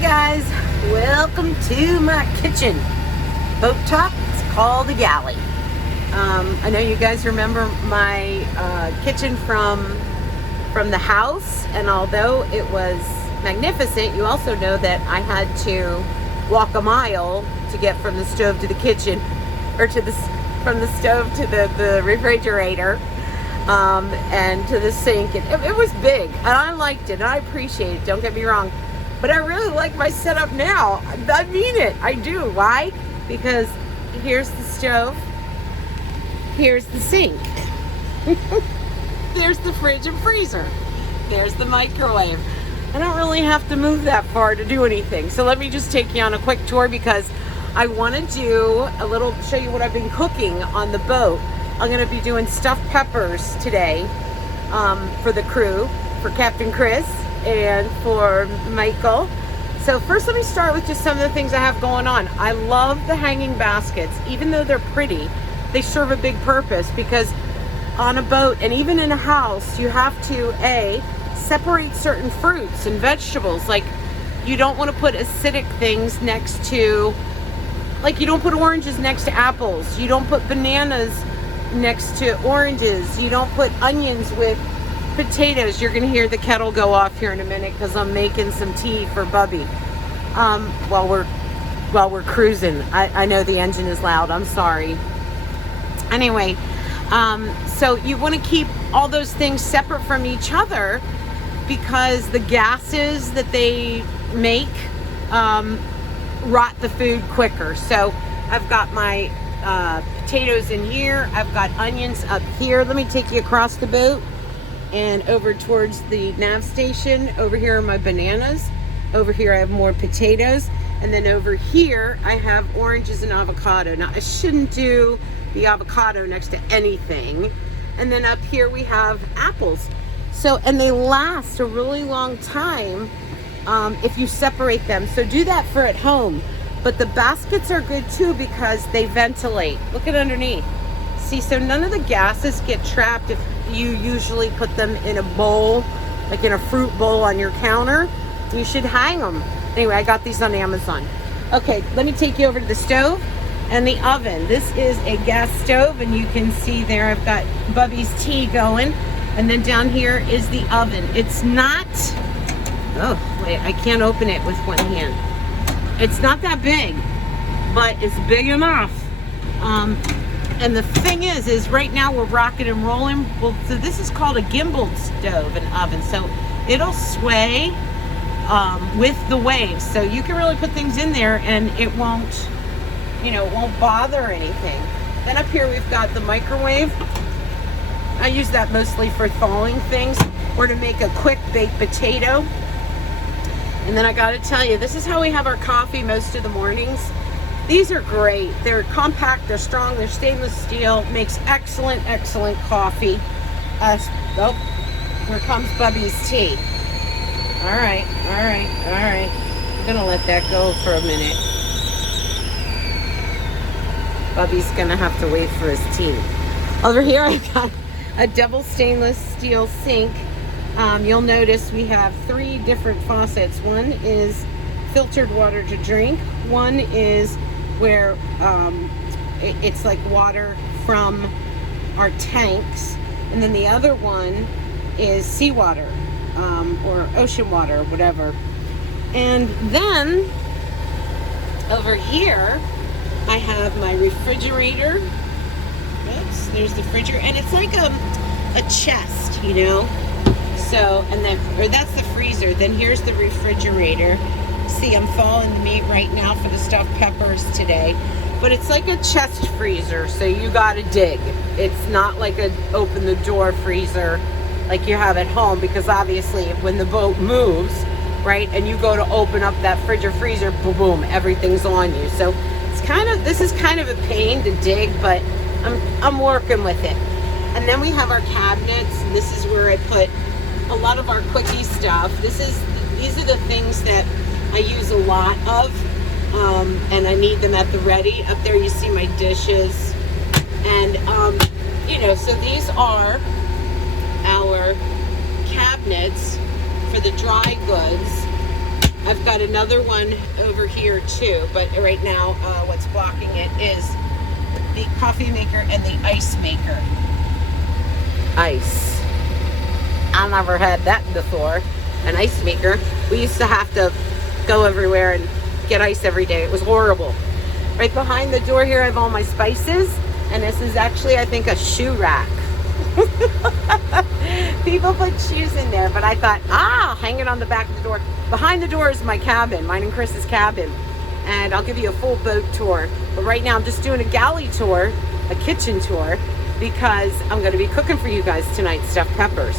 Guys, welcome to my kitchen. Boat top, it's called the galley. I know you guys remember my kitchen from the house, and although it was magnificent, you also know that I had to walk a mile to get from the stove to the kitchen, or from the stove to the refrigerator, and to the sink. And it was big, and I liked it, and I appreciate it, don't get me wrong. But I really like my setup now. I mean it. I do. Why? Because here's the stove. Here's the sink. There's the fridge and freezer. There's the microwave. I don't really have to move that far to do anything. So let me just take you on a quick tour, because I want to show you what I've been cooking on the boat. I'm going to be doing stuffed peppers today for the crew, for Captain Chris and for Michael. So first, let me start with just some of the things I have going on. I love the hanging baskets. Even though they're pretty, they serve a big purpose, because on a boat and even in a house, you have to separate certain fruits and vegetables. Like, you don't want to put acidic things next to, like, you don't put oranges next to apples. You don't put bananas next to oranges. You don't put onions with potatoes. You're gonna hear the kettle go off here in a minute because I'm making some tea for Bubby while we're cruising. I know the engine is loud, I'm sorry. Anyway, so you want to keep all those things separate from each other, because the gases that they make rot the food quicker. So I've got my potatoes in here, I've got onions up here. Let me take you across the boat and over towards the nav station. Over here are my bananas. Over here I have more potatoes. And then over here I have oranges and avocado. Now, I shouldn't do the avocado next to anything. And then up here we have apples. So, and they last a really long time if you separate them. So do that for at home. But the baskets are good too, because they ventilate. Look at underneath. See, so none of the gases get trapped if you usually put them in a bowl, like in a fruit bowl on your counter. You should hang them. Anyway, I got these on Amazon. Okay, let me take you over to the stove and the oven. This is a gas stove, and you can see there I've got Bubby's tea going. And then down here is the oven. It's not, oh, wait, I can't open it with one hand. It's not that big, but it's big enough. And the thing is right now we're rocking and rolling. Well, so this is called a gimbal stove and oven. So it'll sway with the waves. So you can really put things in there and it won't, it won't bother anything. Then up here we've got the microwave. I use that mostly for thawing things or to make a quick baked potato. And then I gotta tell you, this is how we have our coffee most of the mornings. These are great. They're compact, they're strong, they're stainless steel, makes excellent, excellent coffee. Oh, here comes Bubby's tea. All right. I'm gonna let that go for a minute. Bubby's gonna have to wait for his tea. Over here I got a double stainless steel sink. You'll notice we have 3 different faucets. One is filtered water to drink. One is where it's like water from our tanks, and then the other one is seawater or ocean water, whatever. And then over here I have my refrigerator. Oops, there's the refrigerator, and it's like a chest, So, and then, or that's the freezer. Then here's the refrigerator. See, I'm thawing the meat right now for the stuffed peppers today. But it's like a chest freezer, so you gotta dig. It's not like a open the door freezer like you have at home, because obviously when the boat moves, right, and you go to open up that fridge or freezer, boom, boom, everything's on you. So it's this is kind of a pain to dig, but I'm working with it. And then we have our cabinets, and this is where I put a lot of our quickie stuff. These are the things that I use a lot of, and I need them at the ready. Up there you see my dishes, and so these are our cabinets for the dry goods. I've got another one over here too, but right now what's blocking it is the coffee maker and the ice maker. Ice. I never had that before. An ice maker. We used to have to go everywhere and get ice every day. It was horrible. Right behind the door here I have all my spices, and this is actually, I think, a shoe rack. People put shoes in there, but I thought, hang it on the back of the door. Behind the door is my cabin, mine and Chris's cabin, and I'll give you a full boat tour. But right now I'm just doing a galley tour, a kitchen tour, because I'm going to be cooking for you guys tonight, stuffed peppers.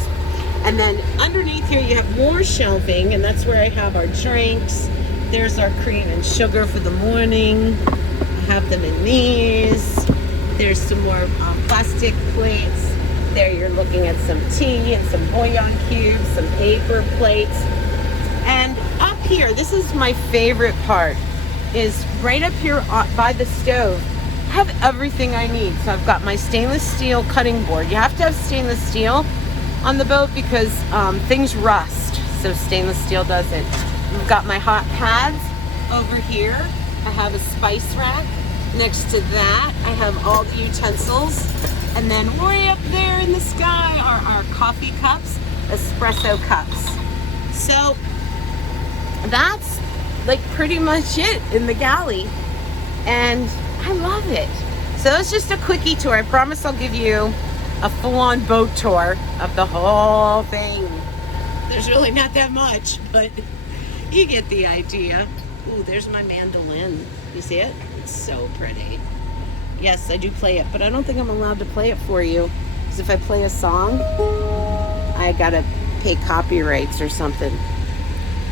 And then underneath here you have more shelving, and that's where I have our drinks. There's our cream and sugar for the morning. I have them in these. There's some more plastic plates. There you're looking at some tea and some bouillon cubes, some paper plates. And up here, this is my favorite part, is right up here by the stove. I have everything I need. So I've got my stainless steel cutting board. You have to have stainless steel on the boat because things rust, so stainless steel doesn't. I've got my hot pads over here. I have a spice rack. Next to that, I have all the utensils. And then way up there in the sky are our coffee cups, espresso cups. So that's like pretty much it in the galley. And I love it. So that's just a quickie tour. I promise I'll give you a full-on boat tour of the whole thing. There's really not that much, but you get the idea. Ooh, there's my mandolin. You see it? It's so pretty. Yes, I do play it, but I don't think I'm allowed to play it for you. Because if I play a song, I gotta pay copyrights or something.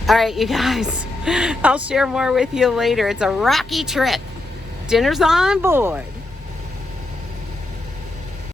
All right, you guys. I'll share more with you later. It's a rocky trip. Dinner's on board.